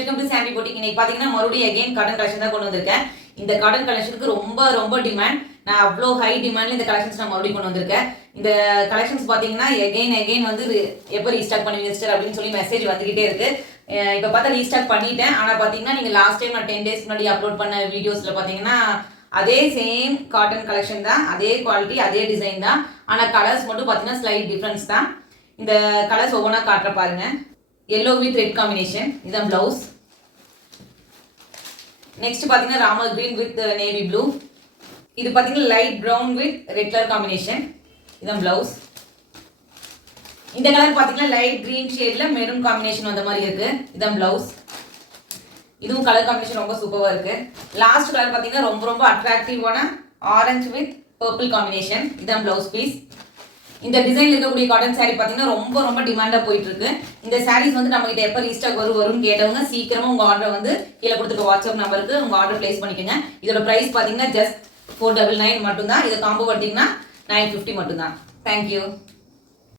Welcome to Chandy போட்டிக். இன்னைக்கு பாத்தீங்கன்னா மறுபடியும் அகைன் காட்டன் கலெக்ஷன் தான் கொண்டு வந்திருக்கேன். இந்த காட்டன் கலெக்ஷனுக்கு ரொம்ப டிமாண்ட். நான் அவ்வளோ ஹை டிமாண்ட்ல இந்த கலெக்ஷன்ஸ் நான் மறுபடியும் கொண்டு வந்திருக்கேன். இந்த கலெக்ஷன்ஸ் பாத்தீங்கன்னா அகைன் வந்து எப்போ ரீஸ்டாக் பண்ணுவீங்க சிஸ்டர் அப்படின்னு சொல்லி மெசேஜ் வந்துகிட்டே இருக்கு. இப்போ பார்த்தா ரீஸ்டாக் பண்ணிட்டேன். ஆனா பாத்தீங்கன்னா நீங்க லாஸ்ட் டைம் நான் 10 days முன்னாடி அப்லோட் பண்ண வீடியோஸ்ல பாத்தீங்கன்னா அதே சேம் காட்டன் கலெக்ஷன் தான், அதே குவாலிட்டி, அதே டிசைன் தான். ஆனா கலர்ஸ் மட்டும் பாத்தீங்கன்னா ஸ்லைட் டிஃபரன்ஸ் தான். இந்த கலர்ஸ் ஒவ்வொன்றா காட்டுற பாருங்க. yellow with red combination, இதுதான் blouse. next பாத்தீங்கன்னா Ramar green with navy blue. இது பாத்தீங்கன்னா light brown with red color combination, இதுதான் blouse. இந்த கலர் பாத்தீங்கன்னா light green shadeல maroon combination வந்த மாதிரி இருக்கு, இதுதான் blouse. இதுவும் கலர் காம்பினேஷன் ரொம்ப சூப்பரா இருக்கு. லாஸ்ட் கலர் பாத்தீங்கன்னா ரொம்ப அட்ராக்டிவான ஆரஞ்சு வித் பர்பிள் காம்பினேஷன், இதுதான் blouse piece. இந்த டிசைன்ல இருக்கக்கூடிய காட்டன் saree பாத்தீங்கன்னா ரொம்ப டிமாண்டா போயிட்டு இருக்கு. இந்த sarees வந்து நம்ம கிட்ட எப்ப ரீஸ்டாக் வரும்னு கேட்டவங்க சீக்கிரமா உங்க ஆர்டர் வந்து கீழ கொடுத்துருக்க வாட்ஸ்அப் நம்பருக்கு உங்க ஆர்டர் பிளேஸ் பண்ணிக்கங்க. இதோட பிரைஸ் பாத்தீங்கன்னா just 499 மட்டும் தான். இத காம்போ பண்ணிட்டீங்கன்னா 950 மட்டும் தான். Thank you.